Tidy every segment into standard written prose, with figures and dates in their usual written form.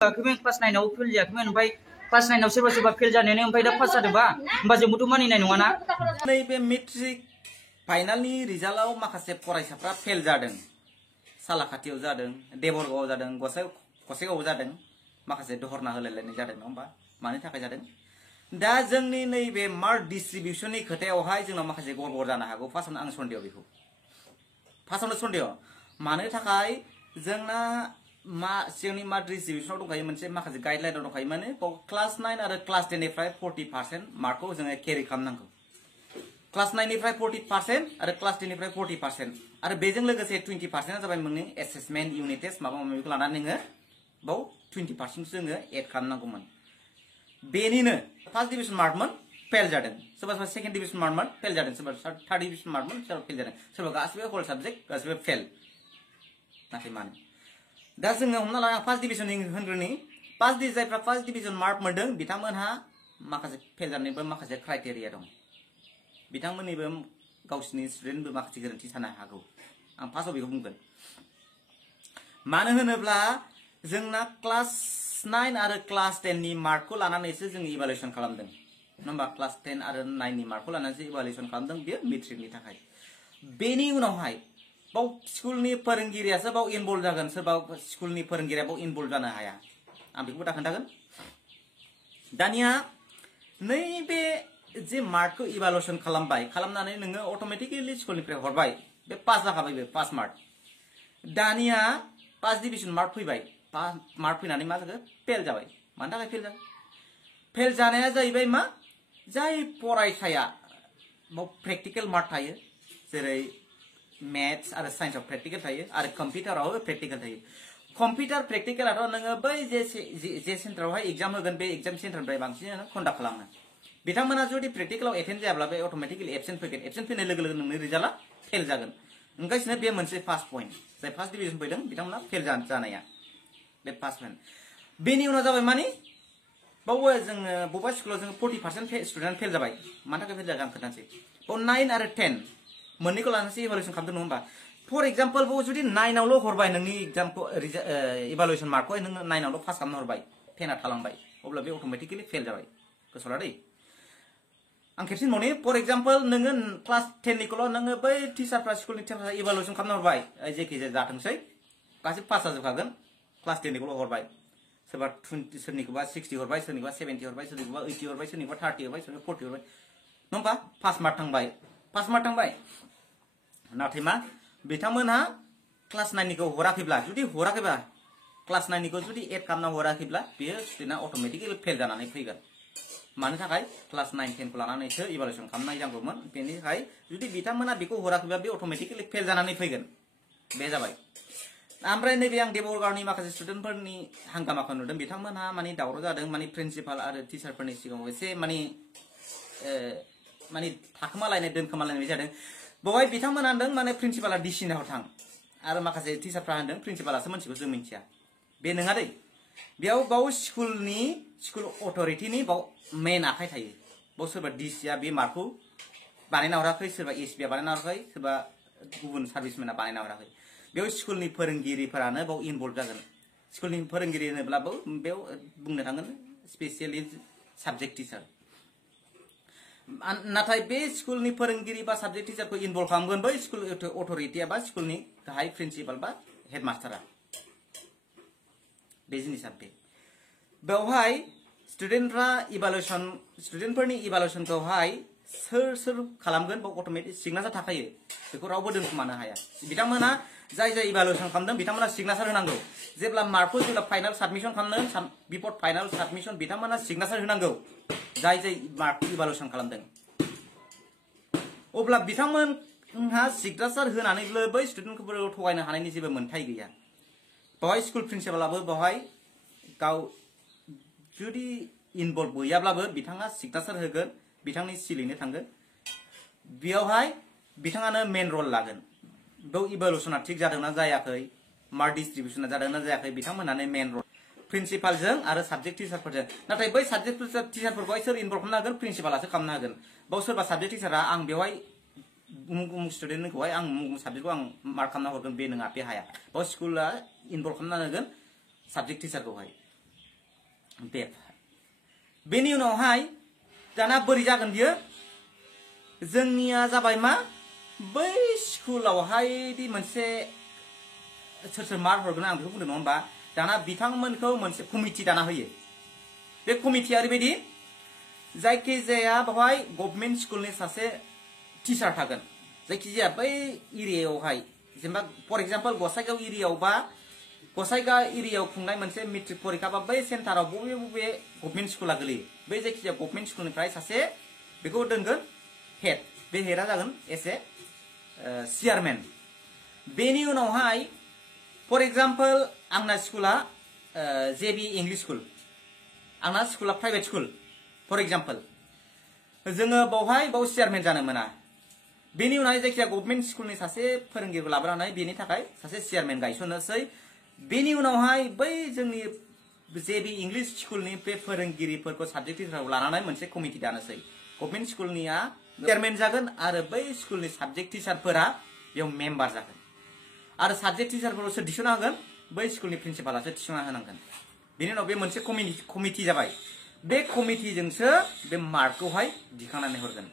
Kami kelas 9 आव fail जायाखैमोन ओमफ्राय क्लास 9 आव सोरबा सोरबा फेल जानानै ओमफ्राय दा पास जादोंबा होमबा जोंबोथ' मानिनाय नङा ना नैबे मेट्रिक फाइनालनि रिजाल्टआव माखासे फरायसाफ्रा फेल जादों सालाखाथियाव जादों देबरगावआव जादों गसाइगावआव जादों माखासे दहरना होलायलायनाय जादों नङा होमबा मानि थाखाय जादों दा जोंनि नैबे मार्क डिस्ट्रिबिउशननि खोथायावहाय जोंनाव माखासे गड़बड़ जानो हागौ फार्स्टआवनो आं सन्देह बेखौ फार्स्टआवनो सन्देह मानो थाखाय जोंना जोंनि मार्क डिस्ट्रिबिउशनाव दंखायो मोनसे माखासे गाइडलाइनाव दंखायो माने क्लास 9 आरो क्लास 10 निफ्राय 40% मार्कखौ जोङो केरि खालामनांगौ क्लास 9 निफ्राय 40% आरो क्लास 10 निफ्राय 40% आरो बेजों लोगोसे 20% जाबाय नोंनि एसेसमेन्ट इउनिट टेस्ट माबा माबिखौ लानानै नोङो बाव 20% जोङो एड खालामनांगौमोन बेनिनो फार्स्ट डिविजन मार्कमोन फेल जादों सोरबा सोरबा सेकेन्ड डिविजन मार्कमोन फेल जादों सोरबा थार्ड डिविजन मार्कमोन सोरबा फेल जादों सोरबा गासिबो होल साबजेक्ट गासिबो फेल नाथाय मानो दा जोङो हमना ला फार्स्ट डिविजन होनग्रोनि जायफ्रा फार्स्ट डिविजन मार्क मोनदों बिथांमोनहा माखासे फेल जानायनिबो माखासे क्राइटेरिया दं बिथांमोननिबो गावसिनि स्टुडेन्टबो माखासे गोरोन्थि थानो हागौ आं फार्स्टआव बेखौ बुंगोन मानो होनोब्ला जोंना क्लास 9 आरो क्लास 10 नि मार्कखौ लानानैसो जों इभालुएसन खालामदों नङा क्लास 10 आरो 9 नि मार्कखौ लानानैसो इभालुएसन खालामदों बेयो मेट्रिकनि थाखाय बेनि उनावहाय बाव स्कुलनि फोरोंगिरियासो बाव इनभल्व जागोन सोरबा स्कुलनि फोरोंगिरिया बाव इनभल्व जानो हाया आं बेखौबो दा खोन्थागोन दानिया नैबे जे मार्कखौ इभालुएसन खालामनानै नोङो अटोमेटिकलि स्कुलनिफ्राय हरबाय बे पास जाखाबाय बे पास मार्क दानिया पास डिविजन मार्क फैबाय मार्क फैनानै मा जाखो फेल जाबाय मानि थाखाय फेल जाबाय फेल जानाया जाहैबाय मा जाय फरायसाया बाव प्रेक्टिकल मार्क थायो जेरै मैथ्स आरो साइन्सआव प्रेक्टिकल थायो आरो कम्पिउटारावबो प्रेक्टिकल थायो कम्पिउटार प्रेक्टिकलाथ' नोङो बै जे सेन्टारावहाय एग्जाम होगोन बे एग्जाम सेन्टारनिफ्राय बांसिन कन्डाक्ट खालामो बिथांमोना जुदि प्रेक्टिकलाव एटेन्ड जायाब्ला बे अटोमेटिकलि एबसेन्ट फैगोन एबसेन्ट फैनाय लोगो लोगो नोंनि रिजाल्टआ फेल जागोन ओंखायनो बे मोनसे फार्स्ट पइन्ट जाय फार्स्ट डिविजन फैदों बिथांमोना फेल जानाया बे फार्स्ट पइन्ट बेनि उनाव जाबाय मानि बावबो जोङो बबेबा स्कुलाव जोङो 40% स्टुडेन्ट फेल जाबाय मानि थाखाय फेल जागोन आं खोन्थानोसै बाव 9 आरो 10 मोननैखौ लानानैसो इभालुएसन खालामदों नङा होमबा फर एग्जाम्पल बाव जुदि 9 आवल' हरबाय नोंनि एग्जामखौ इभालुएसन मार्कखौ नोङो 9 आवल' पास खालामना हरबाय 10 आ थालांबाय अब्ला बे अटोमेटिकलि फेल जाबाय गोसोला दै आं खेबसे बुंबावनि फर एग्जाम्पल नोङो क्लास 10 निखौल' नोङो बै टिचारफ्रा स्कुलनि टिचारफ्रा इभालुएसन खालामना हरबाय जायखिजाया जाथोंसै गासै पास जाजोबखागोन क्लास 10 निखौल' हरबाय सोरबा 20 सोरनिखौबा 60 हरबाय सोरनिखौबा 70 हरबाय सोरनिखौबा 80 हरबाय सोरनिखौबा 30 हरबाय सोरनिखौबा 40 हरबाय नङा होमबा पास मार्क थांबाय नाथाय मा बिथांमोनहा क्लास 9 निखौ हराखैब्ला जुदि हराखैबा क्लास 9 निखौ जुदि एड खालामना हराखैब्ला बेयो स्टुडेन्टआ अटोमेटिकलि फेल जानानै फैगोन मानो थाखाय क्लास 9 10 खौ लानानैसो इभालुएसन खालामनाय जागौमोन बेनि थाखाय जुदि बिथांमोना बेखौ हराखैबा बे अटोमेटिकलि फेल जानानै फैगोन बे जाबाय ओमफ्राय नैबे आं देबरगावनि माखासे स्टुडेन्टफोरनि हांगामाखौ नुदों बिथांमोनहा माने दावराव जादों माने प्रिन्सिपाल आरो टिचारफोरनि सिगाङाव एसे माने थाखोमालायनाय दोनखोमालायनाय जादों बेवहाय बिथांमोना होनदों माने प्रिन्सिपाला डिसिनाव थां आरो माखासे टिचारफ्रा होनदों प्रिन्सिपालासो मोनथिगौ जों मिथिया बे नङा दै बेयाव बाव स्कुल अथरिटिनि बाव मेन आखाइ थायो बाव सोरबा डिसिया बे मार्कखौ बानायना हराखै सोरबा एसपिआ बानायना हराखै सोरबा गुबुन सार्भिसमेना बानायना हराखै बेयाव स्कुलनि फोरोंगिरिफोरानो बाव इनभल्भ जागोन स्कुलनि फोरोंगिरि होनोब्लाबो बेयाव बुंनो थांगोन स्पेसियेलि साबजेक्ट टिचार नाथाय बे स्कुलनि फोरोंगिरि बा साबजेक्ट टिचारखौ इनभल्भ खालामगोन बै स्कुल अथरिटिया बा स्कुलनि गाहाय प्रिन्सिपाल बा हेडमास्टारा बे जिनिसा बेवहाय स्टुडेन्टफोरनि इभालुएसनखौहाय सोर खालामगोन बाव अटोमेटिक सिगनेचार थाखायो बेखौ रावबो दोनखोमानो हाया बिथांमोना जाय इभालुएसन खालामदों बिथांमोना सिगनेचार होनांगौ जेब्ला मार्कखौ जेब्ला फाइनाल साबमिशन खालामनो बिफोर फाइनाल साबमिशन बिथांमोना सिगनेचार होनांगौ जाय मार्कखौ इभालुएसन खालामदों अब्ला बिथांमोनहा सिगनेचार होनानैबो बै स्टुडेन्टखौ थगायनो हानायनि जेबो मोन्थाय गैया बेवहाय स्कुल प्रिन्सिपालाबो बेवहाय गाव जुदि इनभल्भ गैयाब्लाबो बिथाङा सिगनेचार होगोन बिथांनि सिलिनो थांगोन बेयावहाय बिथाङानो मेन रल लागोन बेयाव इभालुएसना थिग जादोंना जायाखै मार्क डिस्ट्रिबिउसना जादोंना जायाखै बिथांमोनानो मेन रल प्रिन्सिपालजों आरो साबजेक्ट टिचारफोरजों नाथाय बै साबजेक्ट टिचारफोरखौहाय सोर इनभल्भ खालामनो हागोन प्रिन्सिपालासो खालामनो हागोन बाव सोरबा साबजेक्ट टिचारा आं बेवहाय उमुक स्टुडेन्टखौहाय आं उमुक साबजेक्टखौ आं मार्क खालामना हरगोन बे नङा बे हाया बाव स्कुला इनभल्भ खालामना होगोन साबजेक्ट टिचारखौहाय बे बेनि उनावहाय दाना बोरै जागोन बियो जोंनिया जाबाय मा बै स्कुलावहाय दि मोनसे सोर सोर मार्क हरगोन आं बेखौ बुंदों नङा होमबा दाना बिथांमोनखौ मोनसे कमिटि दाना होयो बे कमिटिया ओरैबायदि जायखिजाया बेवहाय गभर्नमेन्ट स्कुलनि सासे टिचार थागोन जायखिजाया बै एरियायावहाय जेनेबा फर एग्जाम्पल गसाइगाव एरियायाव बा गसाइगाव एरियायाव खुंनाय मोनसे मेट्रिक परिखा बा बै सेन्टाराव बबे बबे गभर्नमेन्ट स्कुला गोलैयो बै जायखिजाया गभर्नमेन्ट स्कुलनिफ्राय सासे बेखौ दोनगोन हेड बे हेडआ जागोन एस ए चेयारमेन बेनि उनावहाय फर एग्जाम्पल आंना स्कुला जेबि इंलिश स्कुल आंना स्कुला प्राइभेट स्कुल फर एग्जाम्पल जोङो बाव चेयारमेन जानो मोना बेनि उनावहाय जायखिजाया गभर्नमेन्ट स्कुलनि सासे फोरोंगिरिखौ लाबोनानै बेनि थाखाय सासे चेयारमेन गायसननोसै बेनि उनावहाय बै जोंनि जेबि इंलिश स्कुलनि बे फोरोंगिरिफोरखौ साबजेक्ट टिचारखौ लानानै मोनसे कमिटि दानोसै गभर्नमेन्ट स्कुलनिया चेयारमेन जागोन आरो बै स्कुलनि साबजेक्ट टिचारफोरा बेयाव मेम्बार जागोन आरो साबजेक्ट टिचारफोरखौ सोर थिसनना होगोन बै स्कुलनि प्रिन्सिपालासो थिसनना होनांगोन बेनि उनाव बे मोनसे कमिटि जाबाय बे कमिटिजोंसो बे मार्कखौहाय दिखांनानै हरगोन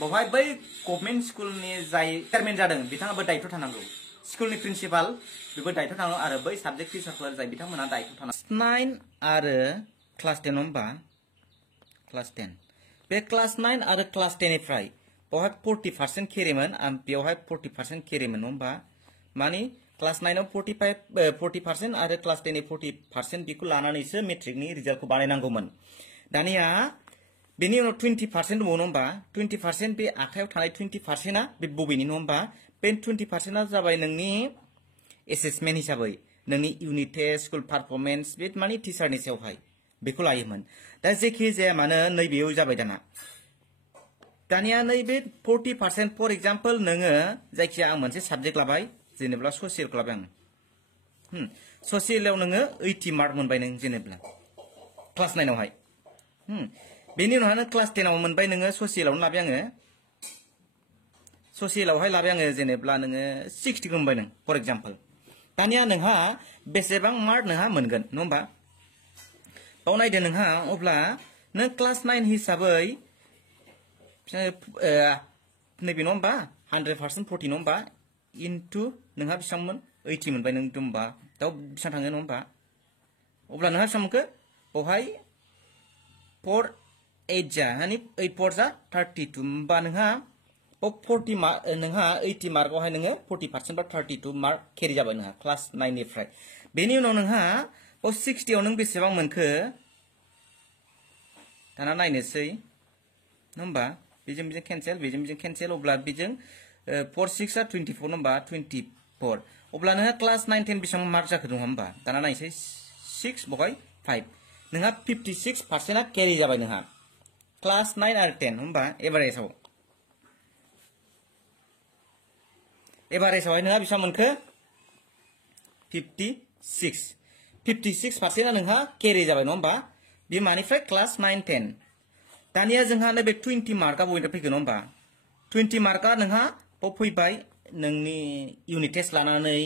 बावहाय बै गभर्नमेन्ट स्कुलनि जाय चेयारमेन जादों बिथाङाबो दायित्व थानांगौ स्कुलनि प्रिन्सिपाल बेबो दायित्व थानांगौ आरो बै साबजेक्ट टिचारफोर जाय बिथांमोना दायित्व थानांगौ 9 आरो क्लास 10 होमबा क्लास 10 बे क्लास 9 आरो क्लास 10 निफ्राय बावहाय 40% केरिमोन आरो बेवहाय 40% केरिमोन होमबा माने क्लास 9 आव 40% आरो क्लास 10 नि 40% बेखौ लानानैसो मेट्रिकनि रिजाल्टखौ बानायनांगौमोन दानिया बेनि उनाव 20% दङ होमबा 20% बे आखायाव थानाय 20%आ बे बबेनि नङा होमबा बे 20%आ जाबाय नोंनि एसेसमेन्ट हिसाबै नोंनि इउनिट टेस्ट स्कुल पारफरमेन्स बे माने टिचारनि सायावहाय बेखौ लायोमोन दा जेखि जाया मानो नैबेयाव जाबाय दानिया नैबे 40% फर एग्जाम्पल नोङो जायखिया आं मोनसे साबजेक्ट लाबाय जेनेबा ससियेलखौ लाबाय आं ससियेलाव नोङो 80 मार्क मोनबाय नों जेनेबा क्लास 9 आवहाय बेनि उनावनो क्लास 10 आव मोनबाय नोङो ससियेलावनो लाबाय आङो जेनेबा नोङो 60 खौ मोनबाय नों फर एग्जाम्पल दानिया नोंहा बेसेबां मार्क नोंहा मोनगोन नङा होमबा बाव नायदो नोंहा अब्ला नों क्लास 9 हिसाबै नैबे नङा होमबा 100% 40 नङा होमबा इनटु नोंहा बेसेबांमोन 80 मोनबाय नों होमबा दाव बेसेबां थाङो नङा होमबा अब्ला नोंहा बेसेबां मोनखो बावहाय 4 8 जा माने 8 4 जा 32 होमबा नोंहा 40 मार्क नोंहा 80 मार्कआवहाय नोङो 40% बा 32 मार्क केरि जाबाय नोंहा क्लास 9 निफ्राय बेनि उनाव नोंहा 60 आव नों बेसेबां मोनखो दाना नायनोसै नङा होमबा बेजों केन्सेल अब्ला बेजों 4 6 आ 24 नम्बर 24 अब्ला नोंहा क्लास 9 10 बेसेबां मार्क जाखो दङ होमबा दाना नायनोसै 6 बहाय 5 नोंहा 56% आ केरि जाबाय नोंहा क्लास 9 आरो 10 होमबा एभारेजआवहाय नोंहा बेसेबां मोनखो 56% आ नोंहा केरि जाबाय नङा होमबा बे मानिफ्राय क्लास 9 10 दानिया जोंहा नैबे 20 मार्कआ बबेनिफ्राय फैगोन होमबा 20 मार्कआ नोंहा फैबाय नोंनि इउनिट टेस्ट लानानै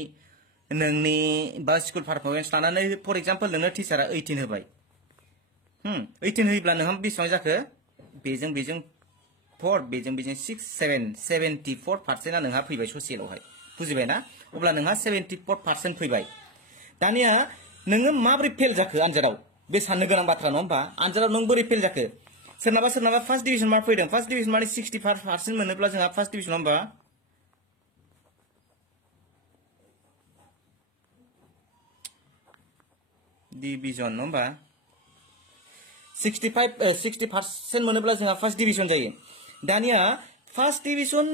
नोंनि बा स्कुल पारफरमेन्स लानानै फर एग्जाम्पल नोंनो टिचारा 18 होबाय 18 होयोब्ला नोंहा बेसेबां जाखो बेजों 4 बेजों 6 7 74% आ नोंहा फैबाय ससियेलावहाय बुजिबाय ना अब्ला नोंहा 74% फैबाय दानिया नोङो माबोरै फेल जाखो आनजादाव बे साननो गोनां बाथ्रा नङा होमबा आनजादाव नों बोरै फेल जाखो सोरनाबा फार्स्ट डिविजन मार्क फैदों फार्स्ट डिविजन माने 65% मोनोब्ला जोंहा फार्स्ट डिविजन होमबा डिविजन नङा होमबा 60% मोनोब्ला जोंहा फार्स्ट डिविजन जायो दानिया फार्स्ट डिविजन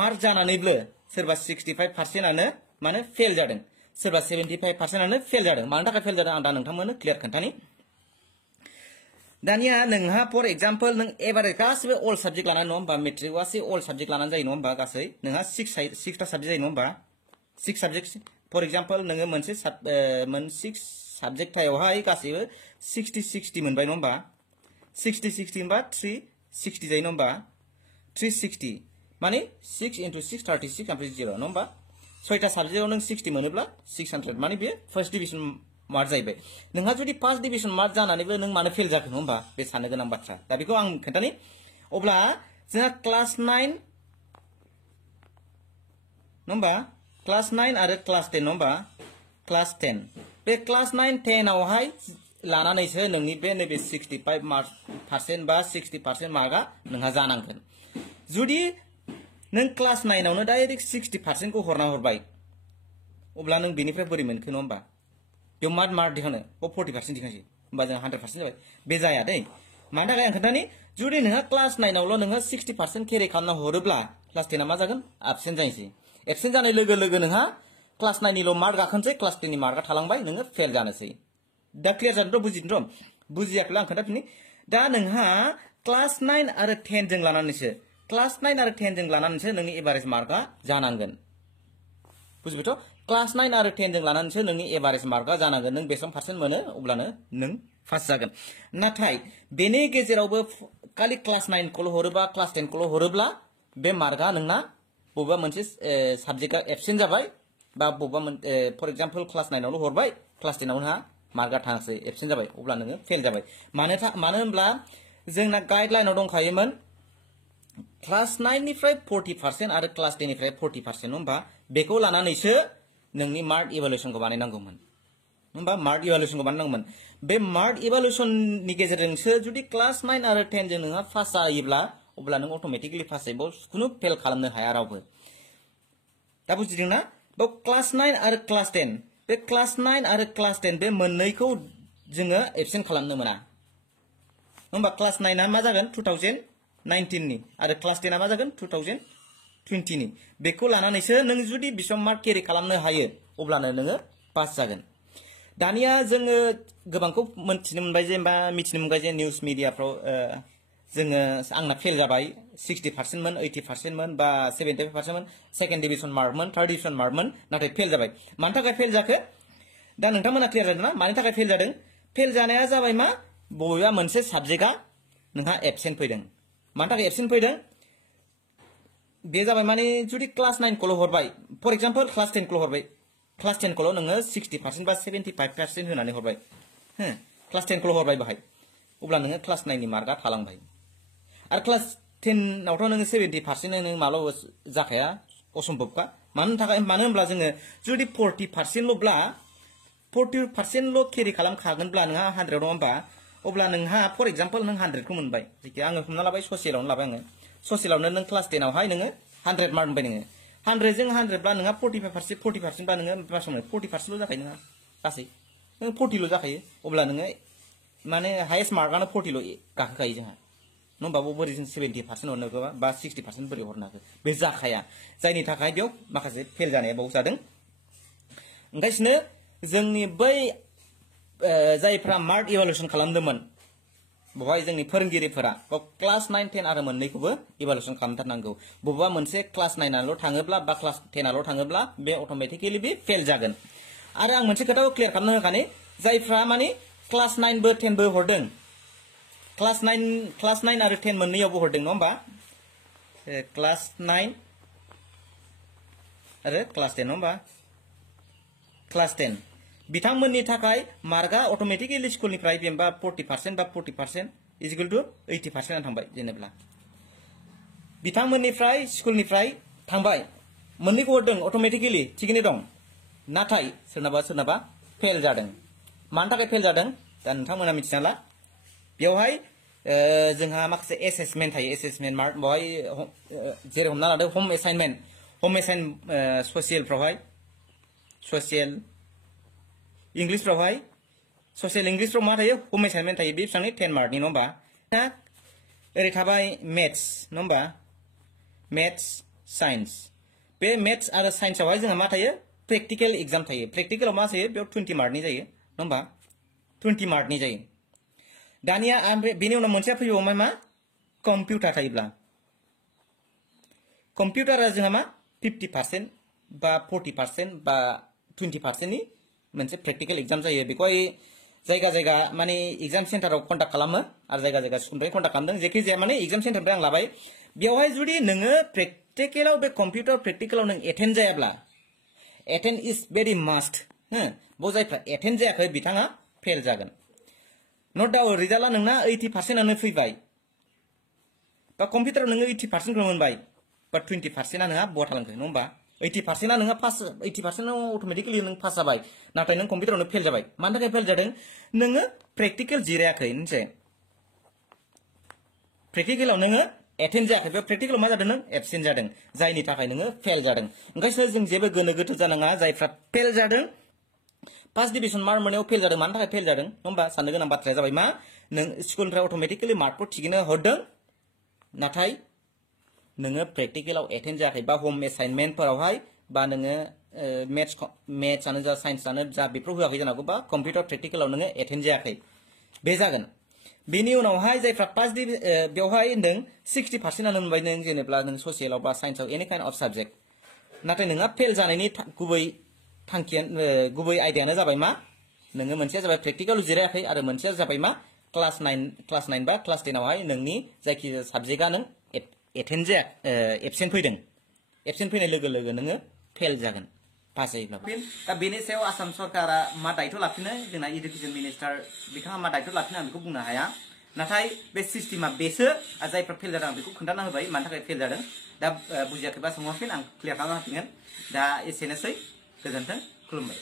मार्क जानानैबो सोरबा 65% आनो माने फेल जादों सोरबा 75% आनो फेल जादों मानि थाखाय फेल जादों आं दा नोंथांमोननो क्लियार खोन्थानि दानिया नोंहा फर एग्जाम्पल नों एभारेज गासिबो अल साबजेक्ट लानानै नङा होमबा मेट्रिक गासै अल साबजेक्ट लानानै जायो नङा होमबा गासै नोंहा 6 टा साबजेक्ट जायो नङा होमबा 6 साबजेक्ट फर एग्जाम्पल नोङो मोनसे 6 साबजेक्ट थायावहाय गासैबो 60 मोनबाय नङा होमबा 60 होनबा 360 जायो नङा होमबा 360 माने 6 into 6 36 ओमफ्राय 0 नङा होमबा 6टा साबजेक्टआव नों 60 मोनोब्ला 600 माने बे फार्स्ट डिविजन मार्क जाहैबाय नोंहा जुदि फार्स्ट डिभिजन मार्क जानानैबो नों मानो फेल जाखो नङा होमबा बे साननो गोनां बाथ्रा दा बेखौ आं खोन्थानि अब्ला जोंहा क्लास 9 नङा होमबा क्लास 9 आरो क्लास 10 नङा होमबा क्लास 10 बे क्लास 9 10 आवहाय लानानैसो नोंनि बे नैबे 65% बा 60% मार्कआ नोंहा जानांगोन जुदि नों क्लास 9 आवनो डाइरेक्ट 60% को हरना हरबाय अब्ला नों बेनिफ्राय बोरै मोनखो नङा होमबा बेयाव मार्क दिखानो 40% दिखांसै होमबा जों 100% जाबाय बे जाया दै मानि थाखाय आं खोन्थानि जुदि नोंहा क्लास 9 आवल' नोङो 60% केरि खालामना हरोब्ला क्लास 10 आ मा जागोन एबसेन्ट जायसै एबसेन्ट जानाय लोगो लोगो नोंहा क्लास 9 निल' मार्क गाखोनसै क्लास 10 नि मार्कआ थालांबाय नोङो फेल जानोसै दा क्लियार जादोंथ' बुजिदोंथ' बुजियाखैब्ला आं खोन्थाफिननि दा नोंहा क्लास 9 आरो 10 जों लानानैसो क्लास 9 आरो 10 जों लानानैसो नोंनि एभारेज मार्कआ जानांगोन बुजिबायथ' क्लास 9 आरो 10 जों लानानैसो नोंनि एभारेज मार्कआ जानांगोन नों बेसेबां पार्सेन्ट मोनो अब्लानो नों पास जागोन नाथाय बेनि गेजेरावबो खालि क्लास 9 खौल' हरोबा क्लास 10 खौल' हरोब्ला बे मार्कआ नोंना बबेबा मोनसे साबजेक्टआ एबसेन्ट जाबाय बा बबेबा फर एग्जाम्पल क्लास 9 आवल' हरबाय क्लास 10 आव नोंहा मार्कआ थाङासै एबसेन्ट जाबाय अब्ला नोङो फेल जाबाय मानो होनब्ला जोंना गाइडलाइनाव दंखायोमोन क्लास 9 निफ्राय 40% आरो क्लास 10 निफ्राय 40% होमबा बेखौ लानानैसो नोंनि मार्क इभालुएसनखौ बानायनांगौमोन होमबा मार्क इभालुएसनखौ बानायनांगौमोन बे मार्क इभालुएसननि गेजेरजोंसो जुदि क्लास 9 आरो 10 जों नोंहा पास जायोब्ला अब्ला नों अटोमेटिकली पास जायो खुनु फेल खालामनो हाया रावबो दा बुजिदोंना बेयाव क्लास 9 आरो क्लास 10 बे क्लास 9 आरो क्लास 10 बे मोननैखौ जोङो एबसेन्ट खालामनो मोना होमबा क्लास 9 आ मा जागोन 2019 नि आरो क्लास 10 आ मा जागोन 2020 नि बेखौ लानानैसो नों जुदि बेसेबां मार्क केरि खालामनो हायो अब्लानो नोङो पास जागोन दानिया जोङो गोबांखौ मिथिनो मोनबाय जेनेबा मिथिनो मोनबाय जे निउस मिडियाफ्राव जोङो आंना फेल जाबाय 60% मोन 80% मोन बा 75% मोन सेकेन्ड डिभिजन मार्कमोन थार्ड डिभिजन मार्कमोन नाथाय फेल जाबाय मानि थाखाय फेल जाखो दा नोंथांमोना क्लियार जादों ना मानि थाखाय फेल जादों फेल जानाया जाबाय मा बबेबा मोनसे साबजेक्टआ नोंहा एबसेन्ट फैदों मानि थाखाय एबसेन्ट फैदों बे जाबाय माने जुदि क्लास 9 खौल' हरबाय फर एग्जाम्पल क्लास 10 खौल' हरबाय क्लास 10 खौल' नोङो 60% बा 75% होनानै हरबाय क्लास 10 खौल' हरबाय बाहाय अब्ला नोङो क्लास 9 नि मार्कआ थालांबाय आरो क्लास 10 आवथ' नोङो 70% नों मालाबा जाखाया असम्भबखा मानो होनब्ला जोङो जुदि 40%ल'ब्ला 40%ल' केरि खालामखागोनब्ला नोंहा 100 नङा होमबा अब्ला नोंहा फर एग्जाम्पल नों 100 खौ मोनबाय जेखि आङो हमना लाबाय ससियेलावनो लाबाय आङो ससियेलावनो नों क्लास 10 आवहाय नोङो 100 मार्क मोनबाय नोङो 100 जों 100 ब्ला नोंहा 40% बा नोङो पास मोनो 40%ल' जाखायो नोंहा गासै नों 40ल' जाखायो अब्ला नोङो माने हाइएस्ट मार्कआनो 40ल' गाखोखायो जोंहा नङा होमबा बोरै जों 70% हरनो हागौ बा 60% बोरै हरनो हागौ बे जाखाया जायनि थाखाय बेयाव माखासे फेल जानाया बाव जादों ओंखायनो जोंनि बै जायफ्रा मार्क इभालुएसन खालामदोंमोन बहाय जोंनि फोरोंगिरिफोरा क्लास 9 10 आरो मोननैखौबो इभालुएसन खालामथारनांगौ बबेबा मोनसे क्लास 9 आल' थाङोब्ला बा क्लास 10 आल' थाङोब्ला बे अटोमेटिकेलि बे फेल जागोन आरो आं मोनसे खोथाखौ क्लियार खालामनो होखानि जायफ्रा माने क्लास 9 बो 10 बो हरदों क्लास 9 आरो 10 मोननैयावबो हरदों नङा होमबा क्लास 9 आरो क्लास 10 नङा होमबा क्लास 10 बिथांमोननि थाखाय मार्कआ अटोमेटिकली स्कुलनिफ्राय जेनेबा 40% बा 40% इजिकल टु 80% थांबाय जेनेबा बिथांमोननिफ्राय स्कुलनिफ्राय थांबाय मोननैखौ हरदों अटोमेटिकली थिगैनो दं नाथाय सोरनाबा फेल जादों मानि थाखाय फेल जादों दा नोंथांमोना मिथिना ला बेवहाय जोंहा माखासे एसेसमेन्ट थायो एसेसमेन्ट मार्क बेवहाय जेरै हमना लादो हम एसाइनमेन्ट ससियेलफ्रावहाय ससियेल इंलिशफ्रावहाय ससियेल इंलिशफ्राव मा थायो हम एसाइनमेन्ट थायो बे बेसेबांनि 10 मार्कनि नङा होमबा ओरै थाबाय मेथ्स नङा होमबा मेथ्स साइन्स बे मेथ्स आरो साइन्सआवहाय जोंहा मा थायो प्रेक्टिकल एग्जाम थायो प्रेक्टिकलाव मा जायो बेयाव 20 मार्कनि जायो नङा होमबा 20 मार्कनि जायो दानिया बेनि उनाव मोनसेया फैबावबाय मा कम्पिउटार थायोब्ला कम्पिउटारा जोंहा मा 50% बा 40% बा 20% नि मोनसे प्रेक्टिकल एग्जाम जायो बेखौहाय जायगा माने एग्जाम सेन्टाराव कन्डाक्ट खालामो आरो जायगा स्कुलनिफ्राय कन्डाक्ट खालामदों जेखि जाया माने एग्जाम सेन्टारनिफ्राय आं लाबाय बेवहाय जुदि नोङो प्रेक्टिकेलाव बे कम्पिउटार प्रेक्टिकेलाव नों एटेन्ड जायाब्ला एटेन्ड इज भेरि मास्ट बो जायफ्रा एटेन्ड जायाखै बिथाङा फेल जागोन नट डाउट रिजाल्टआ नोंना 80% फैबाय बा कम्पिउटाराव नोङो 80% खौ मोनबाय बा 20% नोंहा बहा थालांखो नङा होमबा 80% नोंहा पास 80% अटोमेटिकली नों पास जाबाय नाथाय नों कम्पिउटारावनो फेल जाबाय मानि थाखाय फेल जादों नोङो प्रेक्टिकल जिरायाखै मोनसे प्रेक्टिकलाव नोङो एटेन्ड जायाखै बे प्रेक्टिकलाव मा जादों नों एबसेन्ट जादों जायनि थाखाय नोङो फेल जादों ओंखायनो जों जेबो गोनो गोथो जानाङा जायफ्रा फेल जादों फार्स्ट डिविजन मार्क मोननायाव फेल जादों मानि थाखाय फेल जादों नङा होमबा साननो गोनां बाथ्राया जाबाय मा नों स्कुलनिफ्राय अटोमेटिकली मार्कखौ थिगैनो हरदों नाथाय नोङो प्रेक्टिकलाव एटेन्ड जायाखै बा होम एसाइनमेन्टफोरावहाय बा नोङो मेथ्सआनो जा साइन्सआनो जा बेफोराव होआखै जानांगौ बा कम्पिउटार प्रेक्टिकलाव नोङो एटेन्ड जायाखै बे जागोन बेनि उनावहाय जायफ्रा फार्स्ट बेवहाय नों 60% मोनबाय नों जेनेबा नों ससियेलाव बा साइन्सआव एनि काइन्ड अफ साबजेक्ट नाथाय नोंहा फेल जानायनि गुबै थांखिया गुबै आयदायानो जाबाय मा नोङो मोनसेया जाबाय प्रेक्टिकल जिरायाखै आरो मोनसेया जाबाय मा क्लास 9 बा क्लास 10 आवहाय नोंनि जायखिजाया साबजेक्टआ नों एटेन्ड जाया एबसेन्ट फैदों एबसेन्ट फैनाय लोगो लोगो नोङो फेल जागोन पास जायोब्ला दा बेनि सायाव आसाम सरकारा मा दायित्व लाफिनो जोंना इडुकेसन मिनिस्टार बिथाङा मा दायित्व लाफिनो आं बेखौ बुंनो हाया नाथाय बे सिस्टेमा बेसो जायफ्रा फेल जादों आं बेखौ खोन्थाना होबाय मानि थाखाय फेल जादों दा बुजियाखैबा सोंहरफिन आं क्लियार खालामना होफिनगोन दा एसेनोसै गोजोन्थों खुलुमबाय